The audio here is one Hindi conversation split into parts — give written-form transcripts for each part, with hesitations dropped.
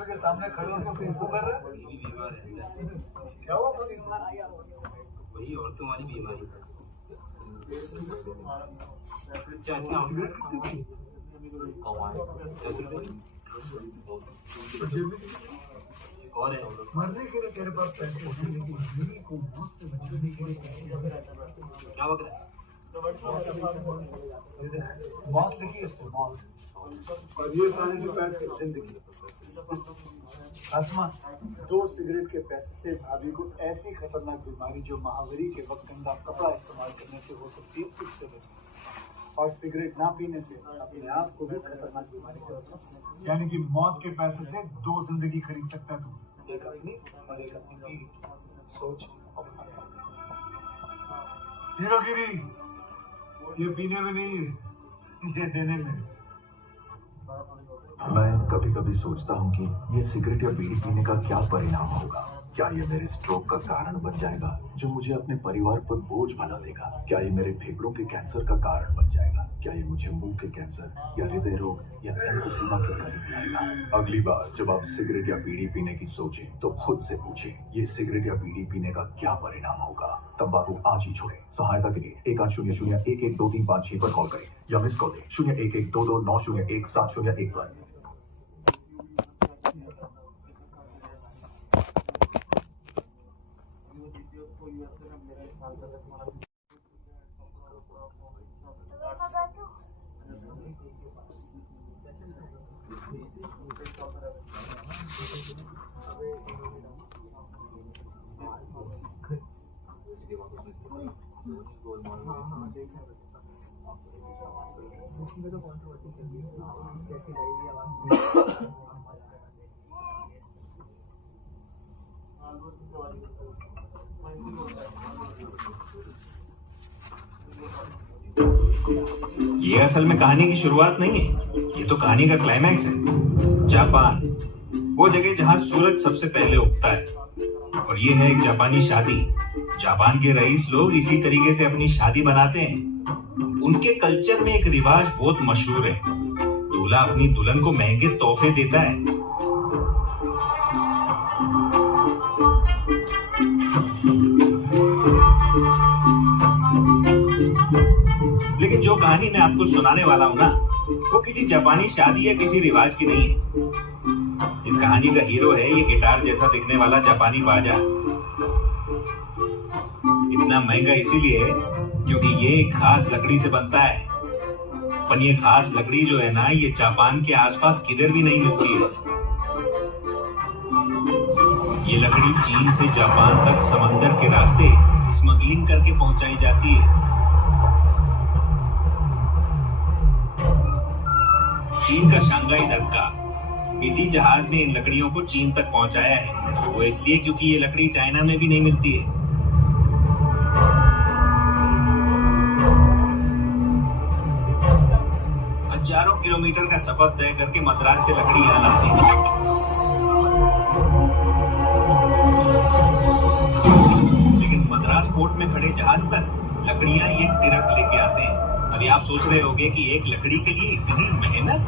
के सामने खड़े होकर फेसबुक कर रहे क्या हुआ? वही और तुम्हारी बीमारी कौन है? मरने के लिए तेरे पास पैसे हैं, लेकिन जिंदगी को मौत से बचाने के लिए क्या वगैरह मौत लिखी इस पर, मौत। और ये सारे जो पैसे जिंदगी। आसमा, 2 सिगरेट के पैसे से भाभी को ऐसी खतरनाक बीमारी जो महावरी के वक्त गंदा कपड़ा इस्तेमाल करने से हो सकती है उससे बचो, और सिगरेट ना पीने से अपने आप को भी खतरनाक बीमारी से बचो। यानी कि मौत के पैसे से 2 जिंदगी खरीद सकता है तू, एक अपनी और एक अपनी बीवी। सोच और बस। हीरोगिरी ये पीने में नहीं, ये देने में। मैं कभी कभी सोचता हूँ कि ये सिगरेट या बीड़ी पीने का क्या परिणाम होगा। क्या ये मेरे स्ट्रोक का कारण बन जाएगा जो मुझे अपने परिवार पर बोझ बना देगा? क्या ये मेरे फेफड़ों के कैंसर का कारण बन जाएगा? क्या ये मुझे मुंह के कैंसर या हृदय रोग या एम्फीसीमा के करीब लाएगा? अगली बार जब आप सिगरेट या बीड़ी पीने की सोचें तो खुद से पूछें, ये सिगरेट या बीड़ी पीने का क्या परिणाम होगा? तंबाकू आज ही छोड़ें। सहायता के लिए 1800-112356 पर कॉल करें या मिस कॉल दें 01122901 पर। ये असल में कहानी की शुरुआत नहीं है, ये तो कहानी का क्लाइमैक्स है। जापान, वो जगह जहां सूरज सबसे पहले उगता है, और ये है एक जापानी शादी। जापान के रईस लोग इसी तरीके से अपनी शादी बनाते हैं। उनके कल्चर में एक रिवाज बहुत मशहूर है, दूल्हा अपनी दुल्हन को महंगे तोहफे देता है। लेकिन जो कहानी मैं आपको सुनाने वाला हूँ ना, वो किसी जापानी शादी या किसी रिवाज की नहीं है। इस कहानी का हीरो है ये गिटार जैसा दिखने वाला जापानी बाजा। इतना महंगा इसीलिए है क्योंकि ये एक खास लकड़ी से बनता है। पर ये खास लकड़ी जो है ना, ये जापान के आसपास किधर भी नहीं मिलती है। ये लकड़ी चीन से जापान तक समंदर के रास्ते स्मगलिंग करके पहुंचाई जाती है। चीन का शंघाई धक्का, इसी जहाज ने इन लकड़ियों को चीन तक पहुंचाया है। वो इसलिए क्योंकि ये लकड़ी चाइना में भी नहीं मिलती है। हजारों किलोमीटर का सफर तय करके मद्रास से लकड़ी यहाँ लाते हैं। लेकिन मद्रास पोर्ट में खड़े जहाज तक लकड़ियां ये ट्रक लेके आते हैं। अभी आप सोच रहे होंगे कि एक लकड़ी के लिए इतनी मेहनत।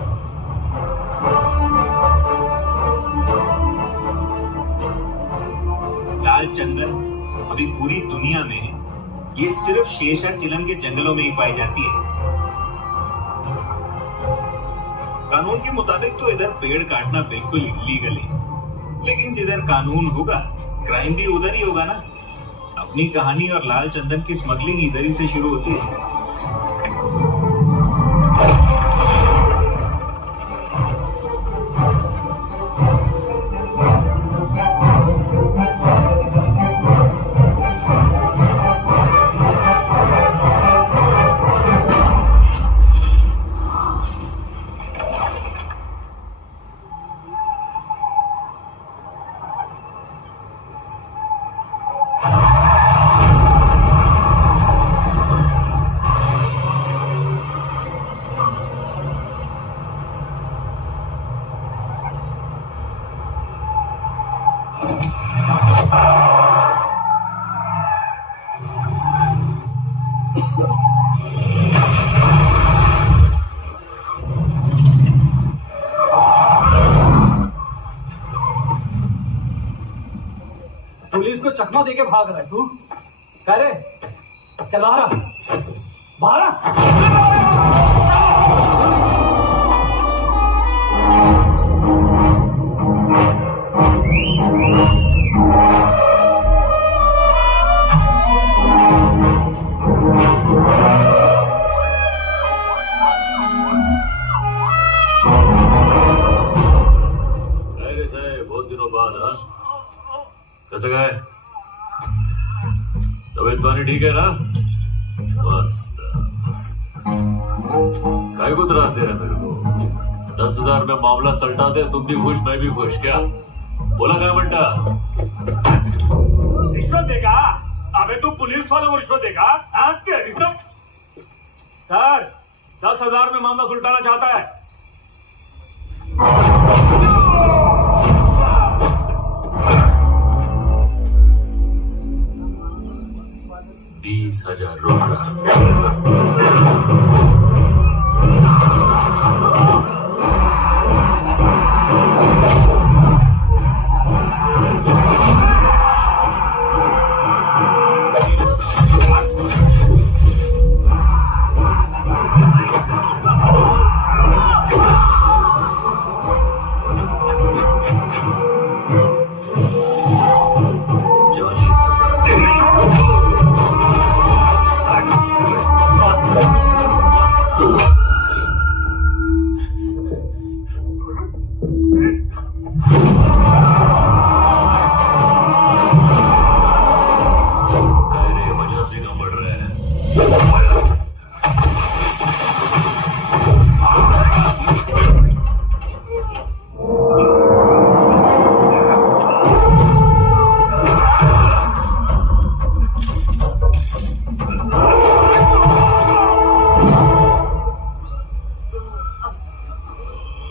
लाल चंदन अभी पूरी दुनिया में ये सिर्फ शेषाचिलम के जंगलों में ही पाई जाती है। कानून के मुताबिक तो इधर पेड़ काटना बिल्कुल इलीगल है, लेकिन जिधर कानून होगा क्राइम भी उधर ही होगा ना। अपनी कहानी और लाल चंदन की स्मगलिंग इधर ही से शुरू होती है। चकमा देके भाग रहा है तू। कह रे चल बाहर आ, बाहर आ। अरे साहेब बहुत दिनों बाद हाँ कैसे गए तबीयत पानी ठीक है ना मस्त काय को त्रास दे रहा है मेरे को 10,000 में मामला सलटा दे तुम भी खुश मैं भी खुश क्या बोला काय म्हणता रिश्वत देगा अबे तू पुलिस वालों को रिश्वत देगा हाँ क्या रिश्वत सर 10,000 में मामला सुलटाना चाहता है 20,000 रोकड़ा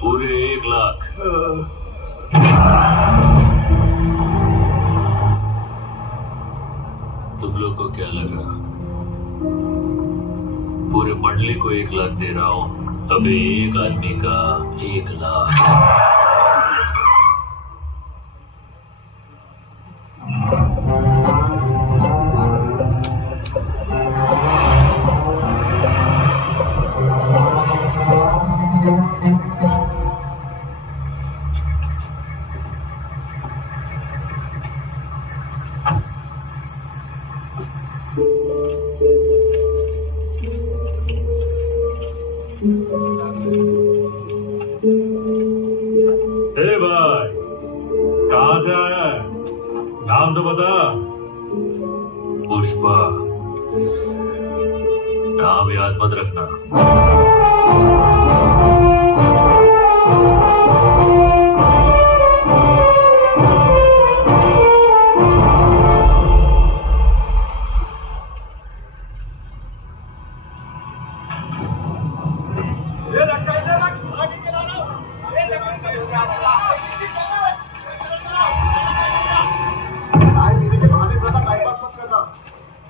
पूरे 1 लाख तुम लोग को क्या लगा पूरे मंडली को 1 लाख दे रहा हूं अबे एक आदमी का 1 लाख भाई कहाँ से आया है नाम तो बता पुष्पा नाम याद मत रखना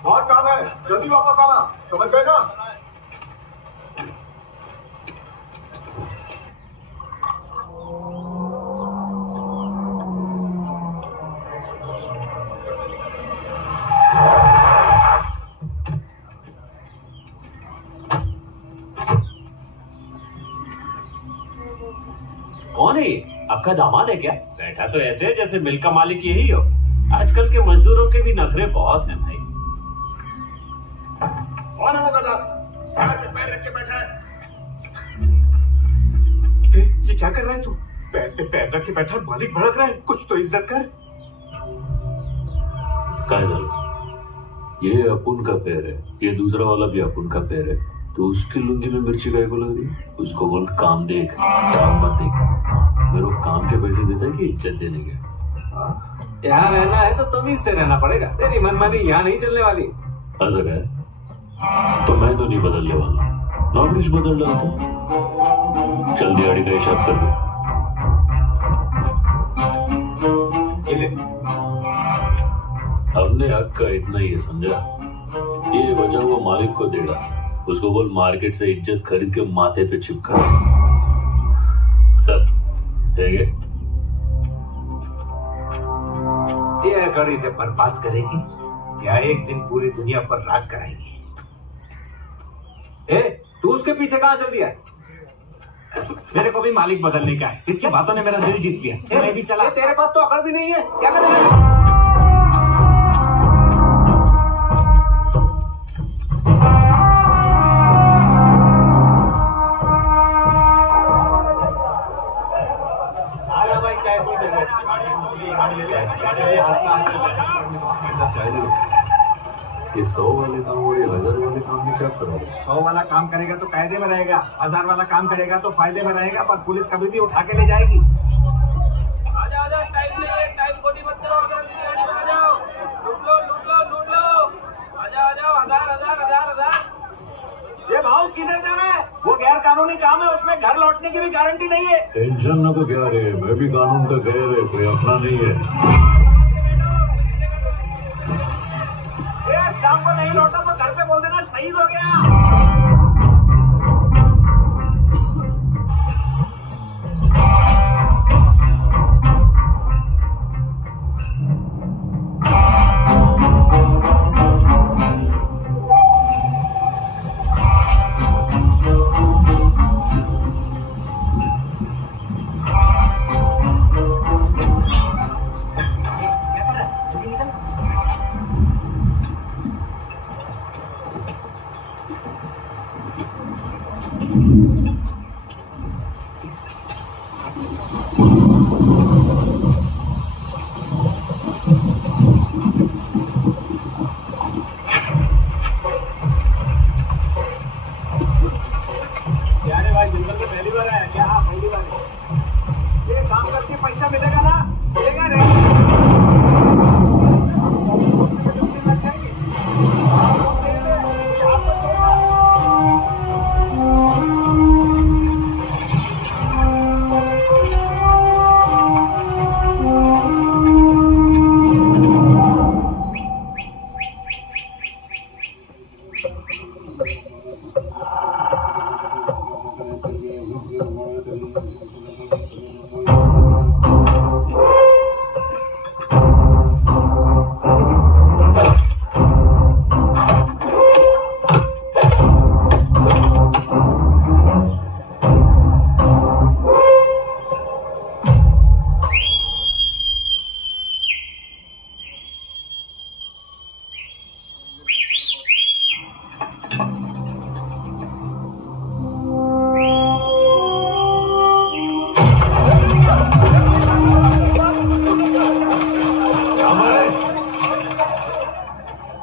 बहुत काम है जल्दी वापस आना समझ गए ना कौन है ये? आपका दामाद है क्या? बैठा तो ऐसे जैसे मिल का मालिक यही हो। आजकल के मजदूरों के भी नखरे बहुत हैं भाई। कौन है वो गधा पैर पे पैर रख के बैठा है ये क्या कर रहा है तू पैर पे पैर रख के बैठा है मालिक भड़क रहा है कुछ तो इज्जत कर कायदल ये अपुन का पैर है ये दूसरा वाला भी अपुन का पैर है तो उसकी लुंगी में मिर्ची काय को लग रही उसको बोल काम देख काम मत देख मेरे को काम के पैसे देता है कि इज्जत देने के यहाँ रहना है तो तमीज से रहना पड़ेगा। तेरी मनमानी यहाँ नहीं चलने वाली। ऐसा क्या तो मैं तो नहीं बदलने वाला नौकरी बदल डालता चल दिहाड़ी का हिसाब कर दे अपने हक का इतना ही है समझा ये बचा हुआ मालिक को देगा उसको बोल मार्केट से इज्जत खरीद के माथे पे चिपका सब ठीक है ये कड़ी से बर्बाद करेगी या एक दिन पूरी दुनिया पर राज कराएगी? ए, तू उसके पीछे कहां चल दिया? मेरे को भी मालिक बदलने का है। इसकी बातों ने मेरा दिल जीत लिया। मैं भी चला। तेरे पास तो अकड़ भी नहीं है, क्या करेगा? ये 100 वाले काम और ये 1000 वाले काम में क्या करोगे? 100 वाला काम करेगा तो कायदे में रहेगा, 1000 वाला काम करेगा तो फायदे में रहेगा, पर पुलिस कभी भी उठा के ले जाएगी। आजा आजा, टाइम नहीं है, टाइम खोटी मत करो, अगर मेरी गाड़ी में आ जाओ, लूट लो लूट लो लूट लो, आजा आ जाओ, 1000 ये भाव किधर जा रहा है? वो गैर कानूनी काम है, उसमें घर लौटने की भी गारंटी नहीं है। टेंशन ना को क्या रे, मैं भी कानून का गैर है, कोई अपना नहीं है। शाम को नहीं लौटा तो घर पे बोल देना शहीद हो गया।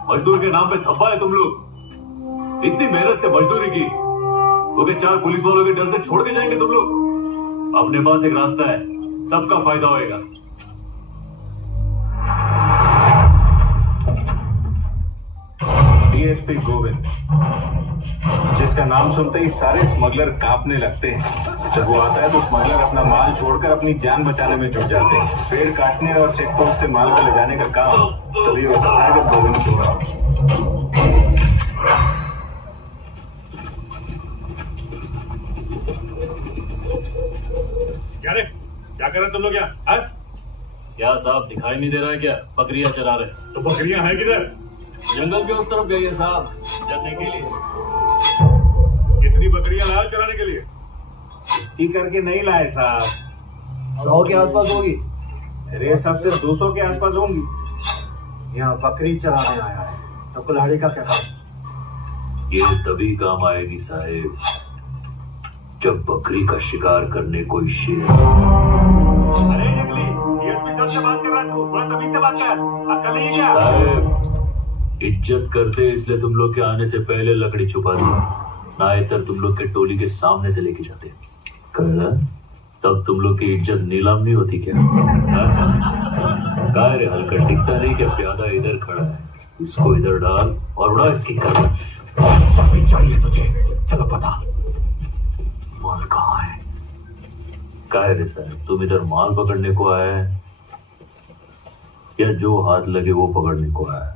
मजदूर के नाम पे धब्बा है तुम लोग। इतनी मेहनत से मजदूरी की, तो 4 पुलिस वालों के डर से छोड़ के जाएंगे तुम लोग? अपने पास एक रास्ता है, सबका फायदा होएगा। डीएसपी गोविंद, जिसका नाम सुनते ही सारे स्मगलर कांपने लगते हैं। जब वो आता है तो स्मगलर अपना माल छोड़कर अपनी जान बचाने में जुट जाते हैं। पेड़ काटने और चेक पोस्ट से माल को ले जाने का काम तभी हो सकता है जब गोविंद सो रहा हो। क्या कर रहे तुम लोग यहाँ? क्या साहब दिखाई नहीं दे रहा है क्या? बकरियां चरा रहे। तो बकरियां हैं किधर? जंगल के उस तरफ गई है साहब, चरने के लिए। कितनी बकरियां लाया चराने के लिए? इतनी करके नहीं लाए साहब, 100 के आसपास होगी। मेरे सबसे 200 के आसपास होंगी। यहाँ बकरी चराने आया है तो कुल्हाड़ी का क्या काम? ये तभी काम आएगी साहेब, जब बकरी का शिकार करने कोई शेर। अरे जंगली, डीएसपी सर से बात कर रहा है तू, थोड़ा तमीज से बात कर। अक्ल नहीं है क्या? साहेब, इज्जत करते इसलिए तुम लोग के आने से पहले लकड़ी छुपा दी, नाहीतर तुम लोग के टोली के सामने से लेके जाते। कहा तब तुम लोग की इज्जत नीलाम नहीं होती क्या? काय रे हल्का टिकता नहीं क्या? प्यादा इधर खड़ा है, इसको इधर डाल और उड़ा इसकी गर्दन। चाहिए तुझे, चलो पता माल कहाँ है? काय रे साहब, तुम इधर माल पकड़ने को आए हैं या जो हाथ लगे वो पकड़ने को आया है?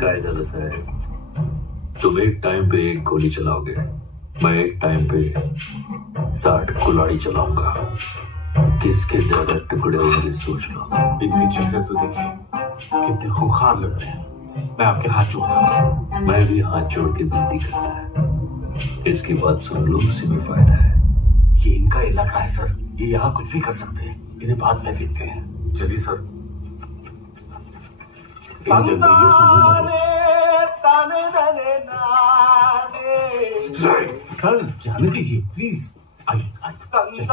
काय झालं साहेब, तुम एक टाइम पे एक गोली चलाओगे, मैं एक टाइम पे 60 कुल्हाड़ी चलाऊंगा। किसके ज्यादा टुकड़े होंगे सोच लो। इनकी चेहरे तो देखिए कितने खूंखार लग रहे हैं। मैं आपके हाथ जोड़ता हूँ। मैं भी हाथ जोड़ के विनती करता है, इसकी बात सुन लो, उसी में फायदा है। ये इनका इलाका है सर, ये यहाँ कुछ भी कर सकते हैं। इन्हें बाद में देखते हैं। चलिए सर। इन जंगलियों को मुंह मत सर, जाने दीजिए प्लीज। आइए आइए।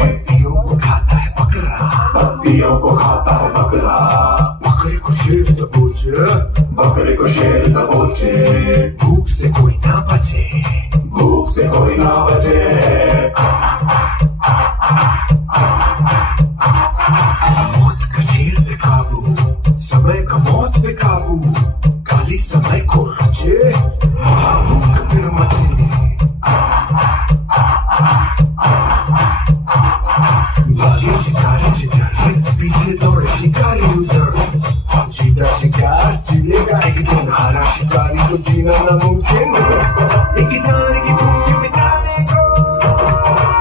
पत्तियों को खाता है बकरा, पत्तियों को खाता है बकरा। बकरे को शेर दबोचे, बकरे को शेर दबोचे। भूख से कोई ना बचे, भूख से कोई ना बचे। मौत का शेर पे काबू, समय का मौत पे काबू। काली समय को रचे, महाभूख फिर मचे। भागे शिकारी जिधर, पीछे दौड़े शिकारी उधर। जीता शिकार जीलेगा एक दिन, हारा शिकारी तो जीना नामुमकिन। एक जान की भूख मिटाने को,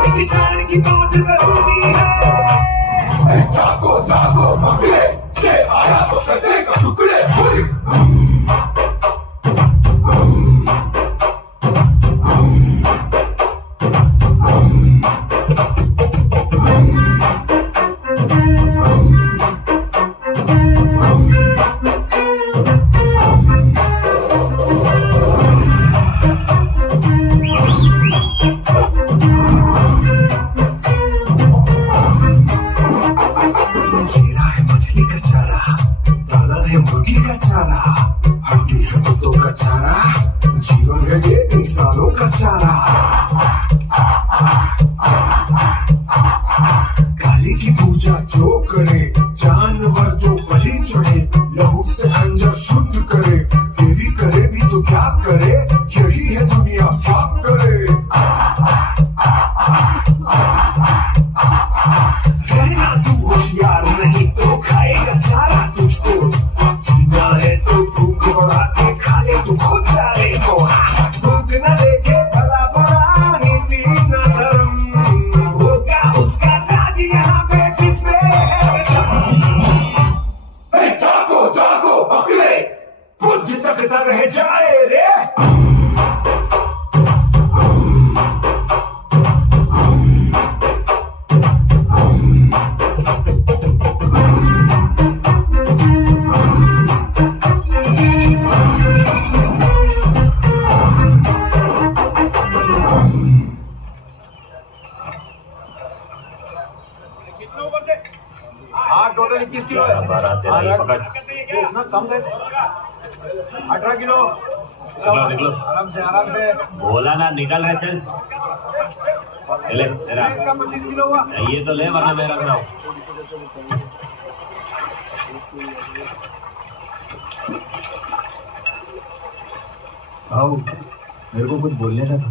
एक जान की बात जरूरी है। जागो जागो बकरे, से आया तो कटेगा टुकड़े। टोटल 21 किलो है। 18 किलो। निकलो आराम से बोला ना, निकल रहे। चल ले तेरा 25 किलो हुआ। ये तो ले, वरना मैं रख रहा हूँ। आओ, मेरे को कुछ बोलने का था।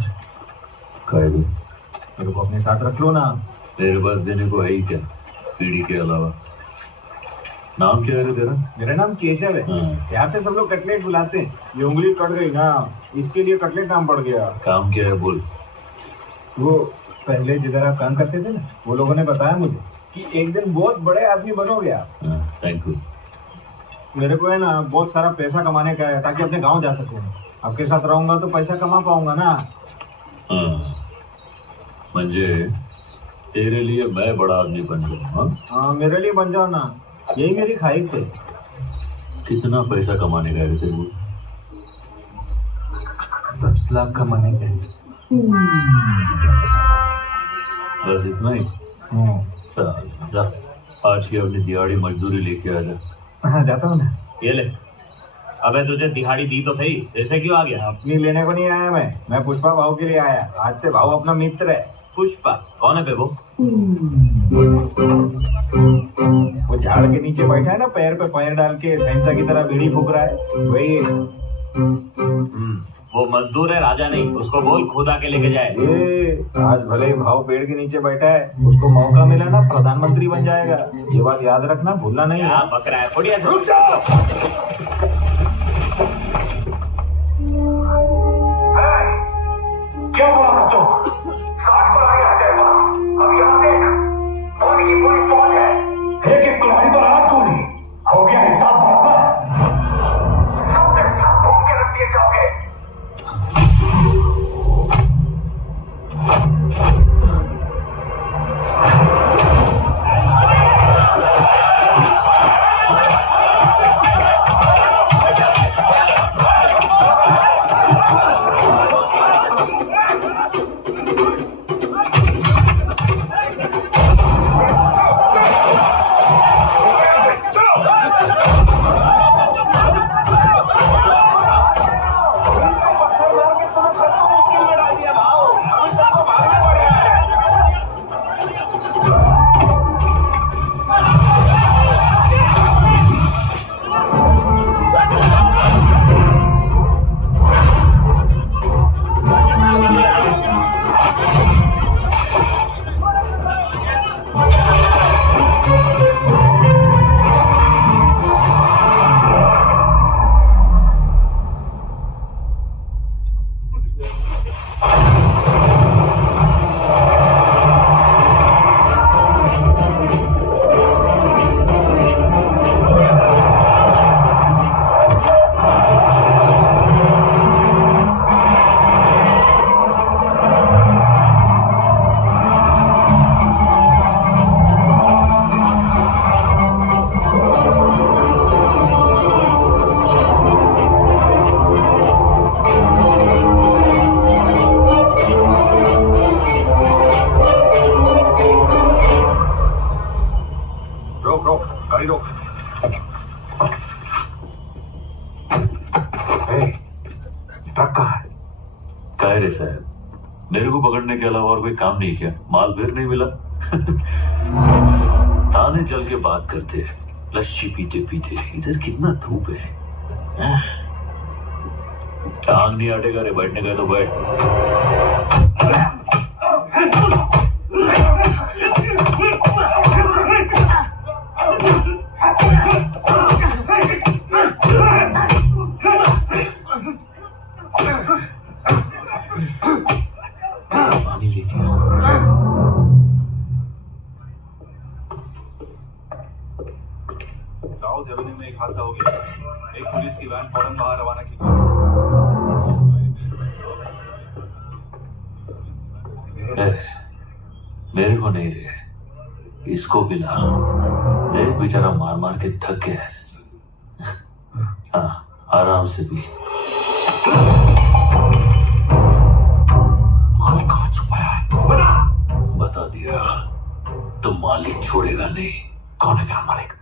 कायदे मेरे को अपने साथ रख लो ना। मेरे पास देने को है ही क्या, पीढ़ी के अलावा। नाम क्या है तेरा? मेरा नाम केशव है। यहाँ से सब लोग कटलेट बुलाते हैं। ये उंगली कट गई ना, इसके लिए कटलेट नाम पड़ गया। काम क्या है बोल। वो पहले जिधर आप काम करते थे ना, वो लोगों ने बताया मुझे कि एक दिन बहुत बड़े आदमी बनोगे आप। Thank you. मेरे को है ना बहुत सारा पैसा कमाने का है, ताकि अपने गाँव जा सकूँ। आपके साथ रहूंगा तो पैसा कमा पाऊंगा ना। हाँ, म्हणजे तेरे लिए मैं बड़ा आदमी बन जाऊँ। हाँ, मेरे लिए बन जाओ ना, यही मेरी ख्वाहिश है। कितना पैसा कमाने का है तेरे को? 10 लाख कमाने का है। बस इतना ही? चल जा, आज की अपनी दिहाड़ी मजदूरी लेके आ जा। हाँ, जाता हूँ ना। ये ले। अबे तुझे दिहाड़ी दी तो सही, ऐसे क्यों आ गया? अपनी लेने को नहीं आया मैं पुष्पा भाव के लिए आया। आज से भाव अपना मित्र है। पुष्पा कौन है बे वो? वो झाड़ के नीचे बैठा है ना, पैर पे पैर डाल के सैंसा की तरह बीड़ी फूक रहा है, वही है। वो मजदूर है, राजा नहीं। उसको बोल खुद आके लेके जाए। आज भले ही भाव पेड़ के नीचे बैठा है, उसको मौका मिला ना प्रधानमंत्री बन जाएगा। ये बात याद रखना, भूलना नहीं है। बक रहा है, बढ़िया से। रुक जाओ। क्या बोला था तू? 60 कुल्हाड़ी आ जाए बस। अब यहाँ देख, गोली की पूरी फौज है। एक कुल्हाड़ी पर 8 गोली, हो गया हिसाब बराबर। सब के सब भून के रख दिए जाओगे। काय रे साहब, मेरे को पकड़ने के अलावा और कोई काम नहीं किया? माल फिर नहीं मिला? ताने चल के बात करते, लस्सी पीते पीते। इधर कितना धूप है। टांग नहीं अटेगा रे, बैठने का तो बैठ। पानी लेके साउथ एवेन्यू में एक हादसा हो गया। एक पुलिस की वैन फौरन बाहर रवाना की। मेरे को नहीं रे, इसको पिला। देख बेचारा मार मार के थक गया है। हाँ, आराम से पी। माल कहाँ छुपाया है? बता दिया तो मालिक छोड़ेगा नहीं। कौन है क्या मालिक?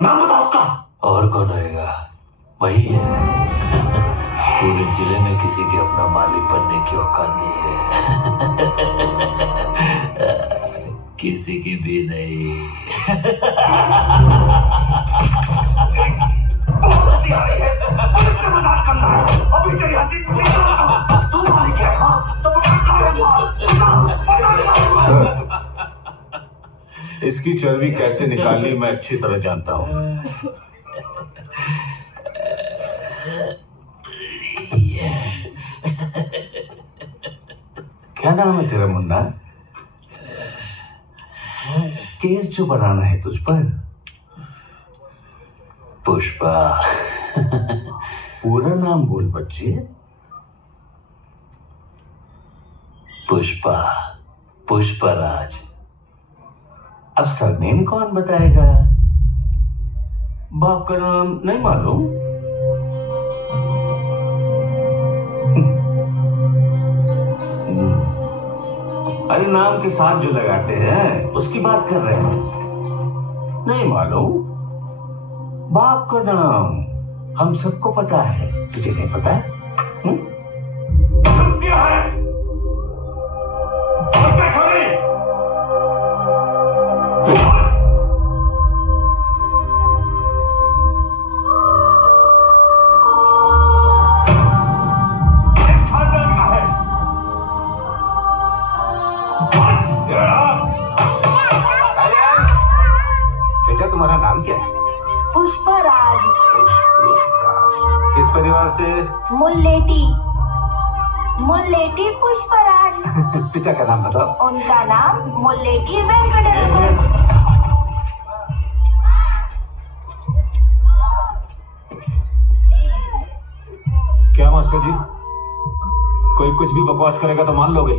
नाम बता उसका। और कौन रहेगा? वही है। पूरे जिले में किसी के अपना मालिक बनने की औकात नहीं है। किसी की भी नहीं। मजाक करना है। अभी तेरी हंसी तू मालिक है। हाँ, तो सर, इसकी चर्बी कैसे निकालनी मैं अच्छी तरह जानता हूँ। क्या नाम है तेरा मुन्ना? केस जो बनाना है तुझ पर? पुष्पा। पूरा नाम बोल बच्चे। पुष्पा, पुष्पराज। अब सरनेम कौन बताएगा? बाप का नाम नहीं मालूम? अरे नाम के साथ जो लगाते हैं उसकी बात कर रहे हैं। नहीं मालूम? बाप का नाम हम सबको पता है, तुझे नहीं पता? क्या है? और क्या खबरें? किस खानदान का है? बेटा तुम्हारा नाम क्या है? पुष्पराज। किस परिवार से? मुल्लेटी। मुल्लेटी पुष्पराज। पिता का नाम बताओ। उनका नाम मुल्लेटी वेंकटरमण। क्या मास्टर जी, कोई कुछ भी बकवास करेगा तो मान लोगे?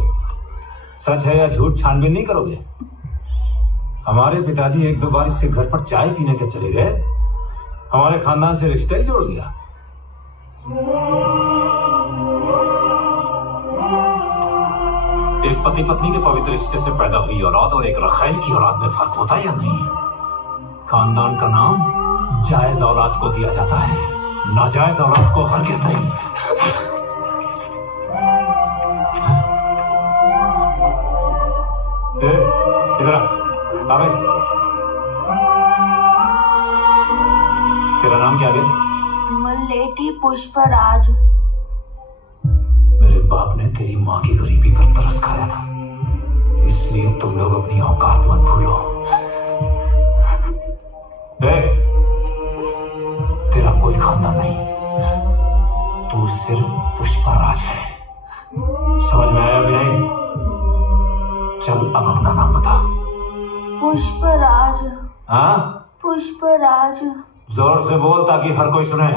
सच है या झूठ छानबीन नहीं करोगे? हमारे पिताजी एक दो बार इससे घर पर चाय पीने के चले गए, हमारे खानदान से रिश्ता ही जोड़ दिया। एक पति पत्नी के पवित्र रिश्ते से पैदा हुई औलाद और एक रखाइल की औलाद में फर्क होता है या नहीं? खानदान का नाम जायज औलाद को दिया जाता है, नाजायज औलाद को हरगिज़ नहीं। इधर आ बे। तेरा नाम क्या है? मुल्लेटी पुष्पराज। मेरे बाप ने तेरी माँ की गरीबी पर तरस खाया था, इसलिए तुम लोग अपनी औकात मत भूलो। तेरा कोई खानदान नहीं, तू सिर्फ पुष्पराज है। समझ में आया भी नहीं? चल अब अपना नाम बता। पुष्पराज। हाँ, पुष्पराज। जोर से बोल ताकि हर कोई सुने।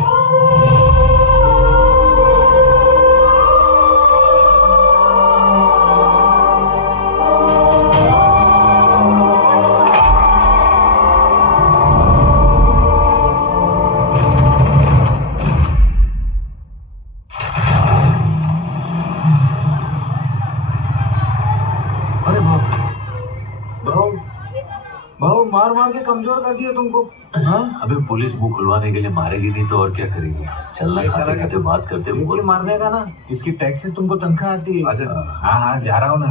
मार मार के कमजोर कर दिया तुमको। हाँ? अबे पुलिस मुंह खुलवाने के लिए मारेगी नहीं तो और क्या करेगी? चलना खाते खाते बात करते ये मारने का ना, इसकी टैक्स से तुमको तनख्वाह आती है। अच्छा, हाँ हाँ जा रहा हूँ ना।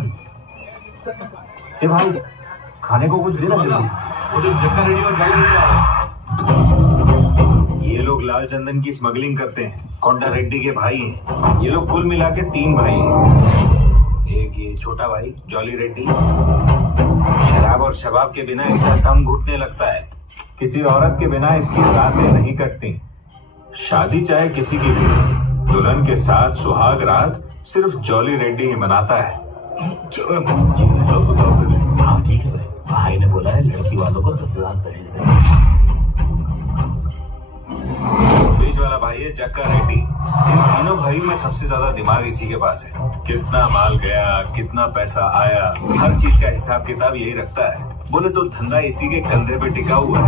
ए भाई, खाने को कुछ देना जल्दी। ये लोग लाल चंदन की स्मगलिंग करते हैं, कोंडा रेड्डी के भाई हैं। ये लोग कुल मिला के 3 भाई हैं। एक ये छोटा भाई जॉली रेड्डी, शराब और शबाब के बिना इसका दम घुटने लगता है। किसी औरत के बिना इसकी रातें नहीं कटती। शादी चाहे किसी की भी, दुल्हन के साथ सुहाग रात सिर्फ जॉली रेड्डी ही मनाता है। चलो हाँ ठीक है भाई, भाई ने बोला है लड़की वालों को 10,000 दहेज देना। बीच वाला भाई है जक्का रेड्डी। इन तीनों भाई में सबसे ज्यादा दिमाग इसी के पास है। कितना माल गया, कितना पैसा आया, हर चीज का हिसाब किताब यही रखता है। बोले तो धंधा इसी के कंधे पे टिका हुआ है।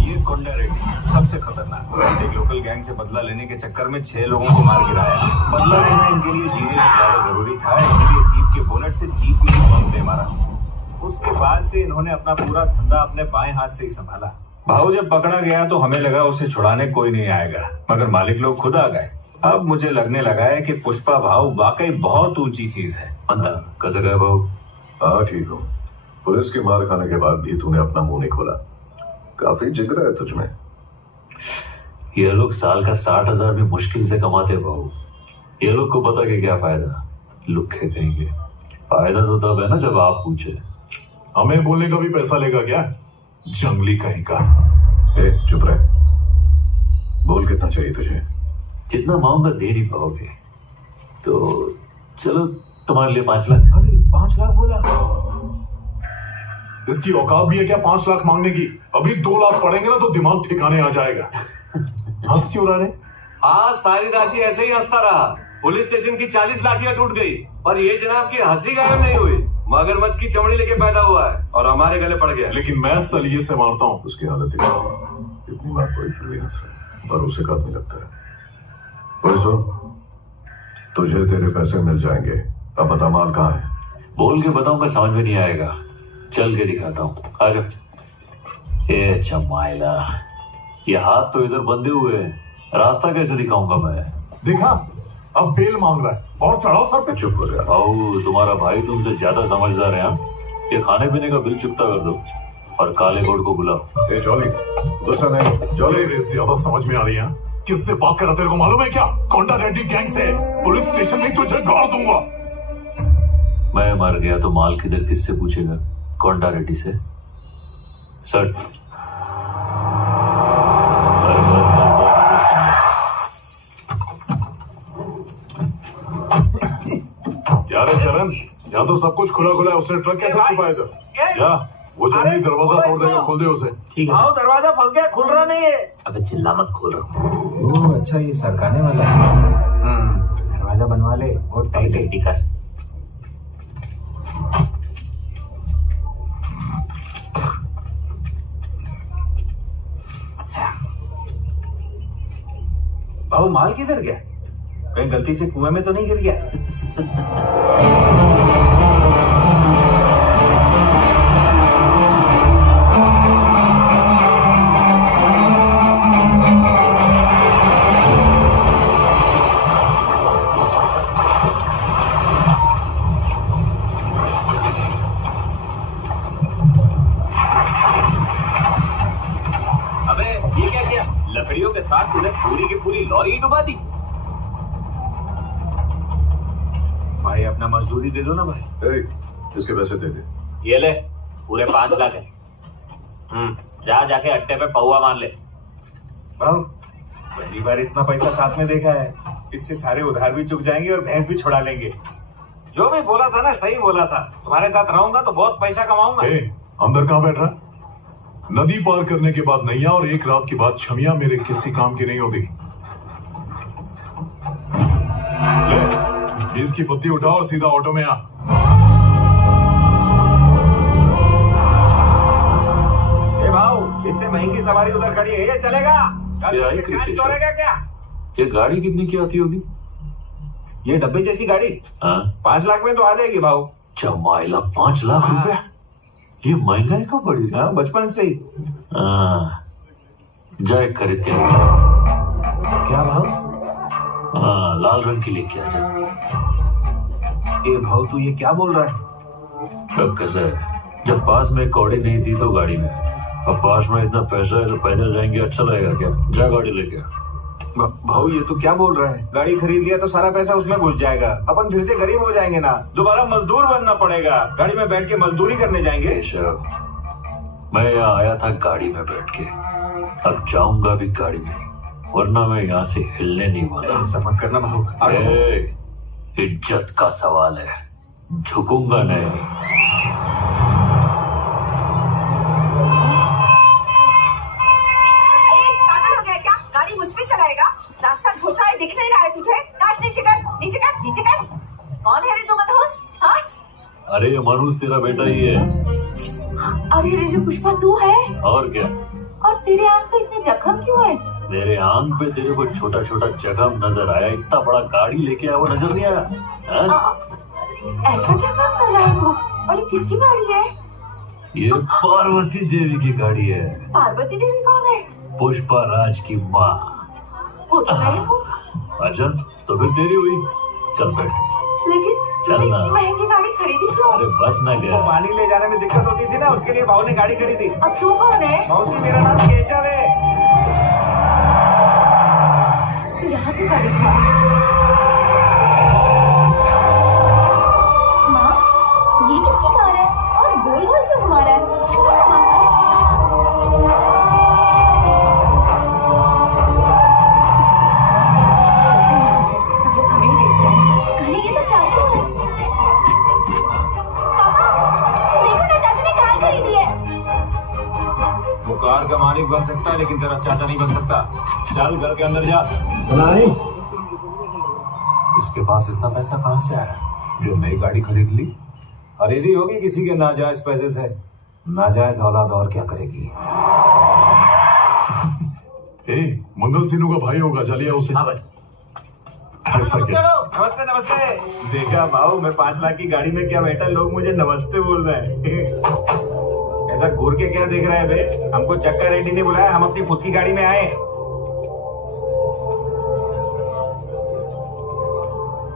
ये कोंडा रेड्डी सबसे खतरनाक। एक लोकल गैंग से बदला लेने के चक्कर में 6 लोगों को मार गिराया। बदला लेना इनके लिए जीने से ज्यादा जरूरी था, इसलिए जीप के बोनट से जीप में बम दे मारा। उसके बाद से इन्होंने अपना पूरा धंधा अपने बाएं हाथ से ही संभाला। भाऊ जब पकड़ा गया तो हमें लगा उसे छुड़ाने कोई नहीं आएगा, मगर मालिक लोग खुद आ गए। अब मुझे लगने लगा है कि पुष्पा भाऊ वाकई बहुत ऊंची चीज है। कैसे गए भाऊ? हाँ ठीक हूँ। पुलिस की मार खाने के बाद भी तूने अपना मुंह नहीं खोला, काफी जिगरा है तुझमें। ये लोग साल का 60,000 भी मुश्किल से कमाते भाऊ। ये लोग को पता कि क्या फायदा, लुक्खे कहेंगे। फायदा तो तब है ना जब आप पूछे। हमें बोलने का भी पैसा लेगा क्या? जंगली कहीं का। चुप रहे। बोल कितना चाहिए तुझे? जितना मांगूंगा दे नहीं पाओगे तो चलो तुम्हारे लिए 5 लाख। अरे 5 लाख बोला? इसकी औकात भी है क्या 5 लाख मांगने की? अभी 2 लाख पड़ेंगे ना तो दिमाग ठिकाने आ जाएगा। हंस क्यों रहा है? हाँ, सारी रात ही ऐसे ही हंसता रहा। पुलिस स्टेशन की 40 लाठियां टूट गई, पर ये जनाब की हंसी गायब नहीं हुई। मगरमच्छ की चमड़ी लेके पैदा हुआ है और हमारे गले पड़ गया। लेकिन मैं सलीके से मारता हूँ। उसकी हालत इतनी बात कोई फिर भी हंस रहा है, भरोसे का आदमी लगता है। तुझे तेरे पैसे मिल जाएंगे। अब बता माल कहाँ है? बोल के बताऊंगा समझ में नहीं आएगा, चल के दिखाता हूँ। आजा। ये चमाइला, ये हाथ तो इधर बंधे हुए हैं, रास्ता कैसे दिखाऊंगा मैं? देखा, अब बेल मांग रहा है और चढ़ाओ सर पे। चुप हो गया। भाऊ, तुम्हारा भाई तुमसे ज्यादा समझदार है। ये खाने पीने का बिल चुकता कर दो और काले कोट को बुलाओ। ए जॉली, गुस्सा नहीं। जॉली, ज्यादा समझ में आ रही है। किससे बात कर रहा, तेरे को मालूम है क्या? कोंडा रेड्डी गैंग से। पुलिस स्टेशन में तुझे गाड़ दूंगा। मैं मर गया तो माल किधर किससे पूछेगा? कोंडा रेड्डी से। सर यार चरण, यहाँ तो सब कुछ खुला खुला है। उसने ट्रक कैसे छुपाया था? क्या वो जल्दी दरवाजा तोड़ देगा, खोल दे उसे। ठीक है। आओ, दरवाजा फंस गया, खुल रहा नहीं है। अबे चिल्ला मत, खोल रहा हूँ। ओह अच्छा, ये सरकाने वाला है। दरवाजा बनवा ले और टाइट टाइट कर। बाबू, माल किधर गया? कहीं गलती से कुएं में तो नहीं गिर गया? अबे ये क्या किया? लकड़ियों के साथ तूने पूरी की पूरी लॉरी डुबा दी। भाई अपना मजदूरी दे दो ना भाई। इसके पैसे दे दे। ये ले, पूरे 5 लाख है। जाके अट्टे पे पौवा मार ले। भाऊ, पहली बार इतना पैसा साथ में देखा है। इससे सारे उधार भी चुक जाएंगे और भैंस भी छुड़ा लेंगे। जो भी बोला था ना, सही बोला था। तुम्हारे साथ रहूंगा तो बहुत पैसा कमाऊंगा। अंदर कहाँ बैठ रहा? नदी पार करने के बाद नैया और एक रात के बाद छमिया मेरे किसी काम की नहीं होती। ले, इसकी पत्ती उठाओ और सीधा ऑटो में आ। भाऊ, इससे महंगी सवारी उधर खड़ी है, ये चलेगा? छोड़ेगा क्या? ये गाड़ी कितने की आती होगी? ये डब्बे जैसी गाड़ी 5 लाख में तो आ जाएगी भाऊ। चमाइला, 5 लाख रुपया? ये महंगाई कब बढ़ी? बचपन से ही। जाए खरीद के। क्या भाव? लाल रंग की लेके आ जा। ए भाऊ, तू ये क्या बोल रहा है? अब कैसा है, जब पास में कौड़ी नहीं थी तो गाड़ी में, अब पास में इतना पैसा है तो पैदल जाएंगे, अच्छा लगेगा क्या? जा गाड़ी लेके। भाऊ, ये तो क्या बोल रहा है? गाड़ी खरीद लिया तो सारा पैसा उसमें घुस जाएगा, अपन फिर से गरीब हो जाएंगे ना। दोबारा मजदूर बनना पड़ेगा। गाड़ी में बैठ के मजदूरी करने जाएंगे। मैं यहाँ आया था गाड़ी में बैठ के, अब जाऊंगा भी गाड़ी में, वरना मैं यहाँ से हिलने नहीं वाला। ऐसा मत करना भाऊ। इज्जत का सवाल है, झुकूंगा नहीं। पागल हो गया क्या? गाड़ी मुझ पे चलाएगा? रास्ता छोटा है, दिख नहीं रहा है तुझे? काश नीचे कर, नीचे कर, नीचे कर। कौन है रे तू मनहूस? हाँ? अरे ये मनहूस तेरा बेटा ही है। अरे रे पुष्पा, तू है? और क्या? और तेरे आंख पे इतने जख्म क्यों है? मेरे आंख पे तेरे को छोटा छोटा जख्म नजर आया, इतना बड़ा गाड़ी लेके आया वो नजर नहीं आया? ऐसा क्या काम कर रहा है तू? और ये किसकी गाड़ी है? ये पार्वती देवी की गाड़ी है। पार्वती देवी कौन है? पुष्पा राज की माँ। वो तो मैं हूँ। अच्छा, तो फिर तेरी हुई। चल बैठ। लेकिन तूने इतनी महंगी गाड़ी खरीदी क्यों? अरे बस ना गया। पानी ले जाने में दिक्कत होती थी ना, उसके लिए भाव ने गाड़ी खरीदी। अब तू कौन है? मौसी, मेरा नाम केशव है। तू यहाँ की गाड़ी था? माँ, ये किसकी कार है? और गोल गोल क्यों घुमा रहा है? छोड़ ना माँ। सब लोग हमें ही देख रहे हैं। अरे ये तो चाचू है। पापा, देखो ना, चाचू ने कार खरीदी है। बन सकता है लेकिन तेरा चाचा नहीं बन सकता। चल घर के अंदर जा। नहीं, इसके पास इतना पैसा कहां से आया जो नई गाड़ी खरीद ली? खरीदी होगी किसी के नाजायज पैसे से। नाजायज औलाद और क्या करेगी? मंगल सिन्हू का भाई होगा, चलिए उसे। हाँ भाई। ऐसा क्या? नमस्ते नमस्ते। देखा भाऊ, मैं 5 लाख की गाड़ी में क्या बैठा, लोग मुझे नमस्ते बोल रहे हैं। ऐसा घूर के क्या देख रहा है बे? हमको चक्का रेड्डी ने बुलाया, हम अपनी खुद की गाड़ी में आए।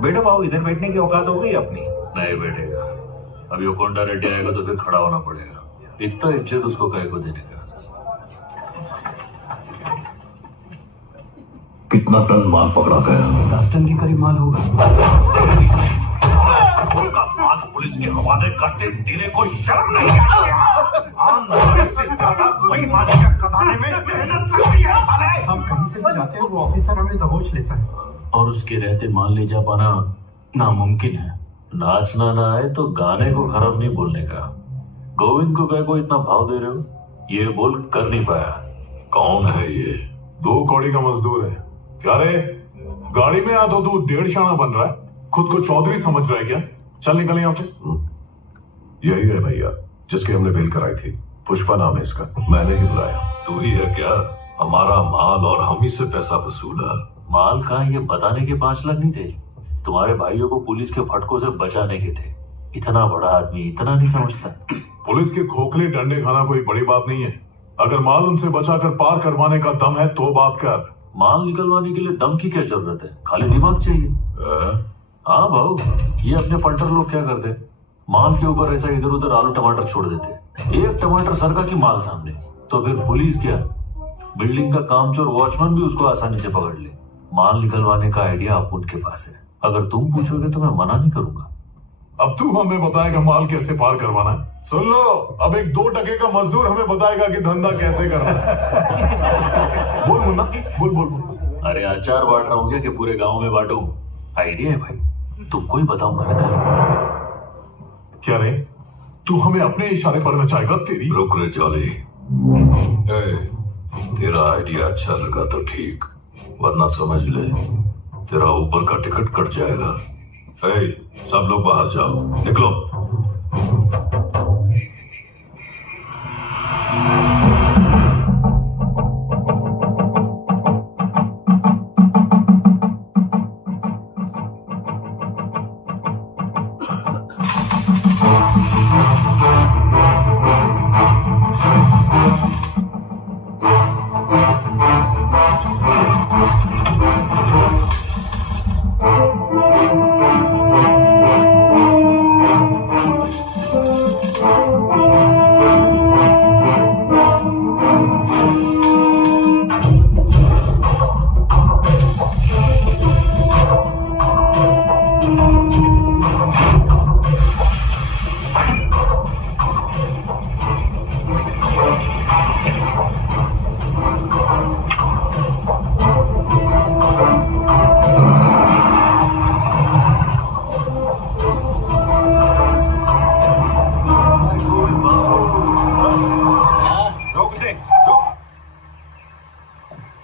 बेटा भाऊ, इधर बैठने की औकात हो गई अपनी? नहीं बैठेगा। अभी वो कोंडा रेड्डी आएगा तो फिर खड़ा होना पड़ेगा। इतना इज्जत उसको कहे को देने का। कितना टन माल पकड़ा गया? 10 टन के करीब माल होगा। माल पुलिस के हवाले करते तेरे को शर्म नहीं आती? आंदोलन से ज्यादा वही माल कमाने में मेहनत लगती है साले। हम कहीं से भी जाते हैं, वो ऑफिसर हमें दबोच लेता है। और उसके रहते मान ले जा पाना नामुमकिन है। नाचना ना आए तो गाने को खराब नहीं बोलने का। गोविंद को कहे को इतना भाव दे रहे हो? ये बोल कर नहीं पाया। कौन है ये? 2 कौड़ी का मजदूर है। क्या रे, गाड़ी में आ तो तू 1.5 शाना बन रहा है, खुद को चौधरी समझ रहा है क्या? चल निकल यहाँ से। यही है भैया जिसकी हमने बेल कराई थी। पुष्पा नाम है इसका, मैंने ही बुलाया। तू ही है क्या? हमारा माल और हम ही से पैसा वसूला। माल कहाँ, ये बताने के 5 लाख नहीं थे? तुम्हारे भाइयों को पुलिस के फटकों से बचाने के थे। इतना बड़ा आदमी इतना नहीं समझता। पुलिस के खोखले डंडे खाना कोई बड़ी बात नहीं है। अगर माल उनसे बचाकर पार करवाने का दम है तो बात कर। माल निकलवाने के लिए दम की क्या जरूरत है? खाली दिमाग चाहिए। हाँ भाऊ, ये अपने पंटर लोग क्या करते? माल के ऊपर ऐसा इधर उधर आलू टमाटर छोड़ देते। एक टमाटर सरका की माल सामने तो फिर पुलिस क्या, बिल्डिंग का कामचोर वॉचमैन भी उसको आसानी से पकड़ ले। माल निकलवाने का आइडिया अब उनके पास है। अगर तुम पूछोगे तो मैं मना नहीं करूंगा। अब तू हमें बताएगा माल कैसे पार करवाना है? सुन लो, अब एक 2 टके का मजदूर हमें बताएगा कि धंधा कैसे करना है। बोल मुन्ना, बोल बोल बोल। अरे अचार बांट रहा हूँ क्या कि पूरे गांव में बांटूं? आइडिया है भाई, तुमको ही बताऊंगा ना कल। क्या रे, तू हमें अपने इशारे पर नचाएगा? तेरी रुक रे जॉली। तेरा आइडिया अच्छा लगा तो ठीक, वरना समझ ले तेरा ऊपर का टिकट कट जाएगा। सब लोग बाहर जाओ, निकलो।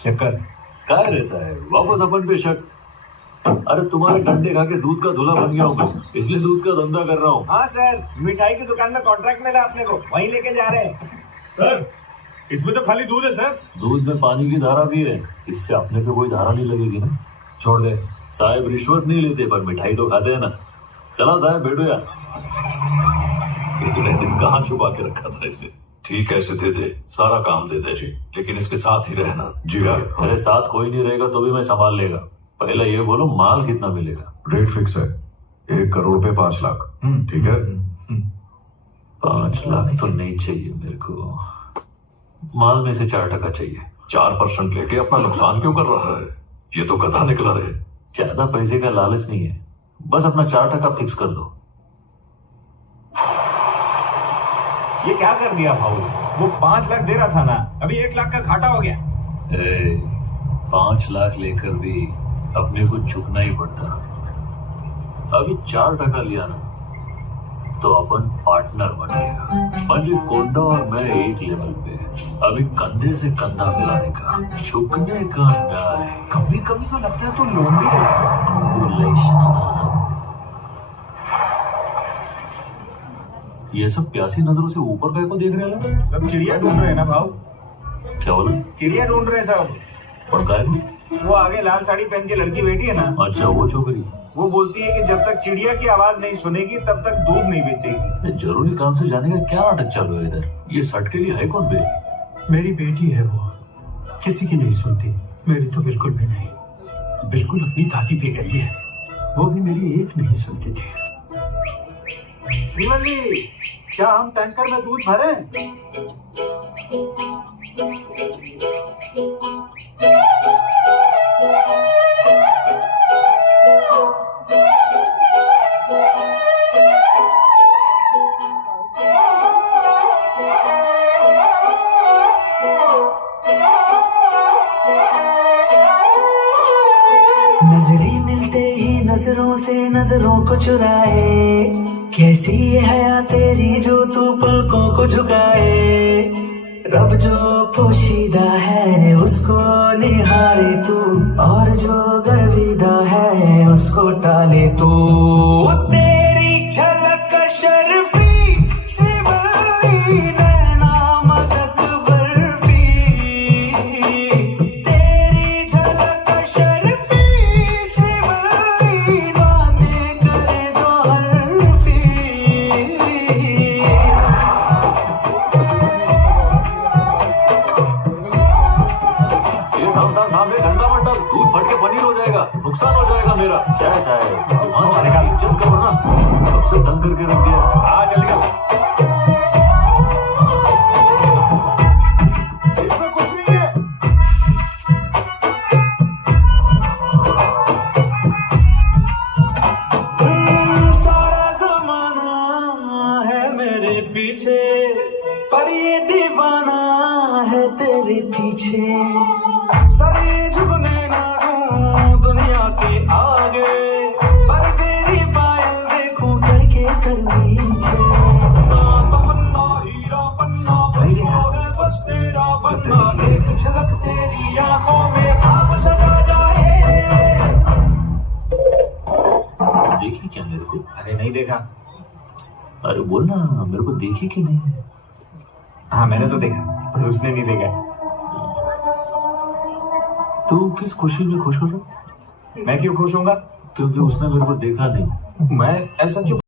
चक्कर क्या रे साहब, वापस अपन पे शक। अरे तुम्हारे डंडे खा के दूध का धुला बन गया हूँ मैं, इसलिए दूध का धंधा कर रहा हूँ। हाँ सर, मिठाई की दुकान में कॉन्ट्रैक्ट मिला अपने को, वहीं लेके जा रहे हैं। सर इसमें तो खाली दूध है सर। दूध में पानी की धारा भी है, इससे अपने पे कोई धारा नहीं लगेगी ना। छोड़ दे साहब, रिश्वत नहीं लेते पर मिठाई तो खाते हैं ना। चला साहब बैठो यार। इतने दिन कहाँ छुपा के रखा था इसे? ठीक है, इसे दे दे, सारा काम दे दे जी, लेकिन इसके साथ ही रहना। जी हाँ। मेरे साथ कोई नहीं रहेगा तो भी मैं संभाल लेगा। पहले ये बोलो माल कितना मिलेगा? रेट फिक्स है, 1 करोड़ पे 5 लाख। ठीक है? 5 लाख तो नहीं चाहिए मेरे को, माल में से 4% चाहिए। 4% लेके अपना नुकसान क्यों कर रहा है? ये तो गधा निकला रहे। ज्यादा पैसे का लालच नहीं है, बस अपना 4% फिक्स कर दो। ये क्या कर दिया भाऊ? वो 5 लाख दे रहा था ना, अभी 1 लाख का घाटा हो गया। 5 लाख लेकर भी अपने को झुकना ही पड़ता। अभी 4% लिया ना तो अपन पार्टनर बन गया। पंडित कोंडा और मैं एक लेवल पे। अभी कंधे से कंधा मिलाने का, झुकने का डर है। कभी कभी तो लगता है तो लोमड़ी है। ये सब प्यासी नजरों से ऊपर काय को देख रहे हैं? सब चिड़िया ढूंढ रहे हैं ना भाव। क्या बोला? चिड़िया ढूंढ रहे हैं सब। और काय को? वो आगे लाल साड़ी पहन के लड़की बैठी है ना। अच्छा, वो छोकरी। वो बोलती है कि जब तक चिड़िया की आवाज नहीं सुनेगी तब तक दूध नहीं बेचेगी। ये जरूरी काम से जाने का क्या नाटक चालू है इधर? ये सट के लिए है कौन बे? मेरी बेटी है वो, किसी की नहीं सुनती। मेरी तो बिल्कुल भी नहीं, बिल्कुल अपनी दादी पे गई है। वो भी मेरी एक नहीं सुनती थी। श्रीमती, क्या हम टैंकर में दूध भरें? नजरें मिलते ही नजरों से नजरों को चुराए, कैसी ये हया तेरी जो तू पलकों को झुकाए। रब जो पोशीदा है उसको निहारे तू, और जो गर्विदा है उसको टाले तू। तेरी झलक शर्फी शिवली नैना मदक बर्फी, तेरी झलक शर्फी शिवली बातें करे दो हरफी। थाम गंदा मत डाल, दूध फट के पनीर हो जाएगा, नुकसान हो जाएगा मेरा। क्या ऐसा है? दुकान वाले का इज्जत करो ना, सबसे तंग करके रख दिया। हाँ चल गया। इसमें कुछ नहीं है। सारा जमाना है मेरे पीछे, पर ये दीवाना है तेरे पीछे। सरे झुकने ना दूं दुनिया के आगे, पर तेरी पायल देखूं करके सर नीचे। हीरा पन्ना बस तेरा बनना, एक झलक तेरी आंखों में खाब सजा जाए। देखी क्या मेरे को? अरे नहीं देखा। अरे बोल ना, मेरे को देखी कि नहीं? हाँ मैंने तो देखा, पर उसने नहीं देखा। तू किस खुशी में खुश हो रहा? मैं क्यों खुश होऊंगा? क्योंकि उसने मेरे को देखा नहीं। मैं ऐसा क्यों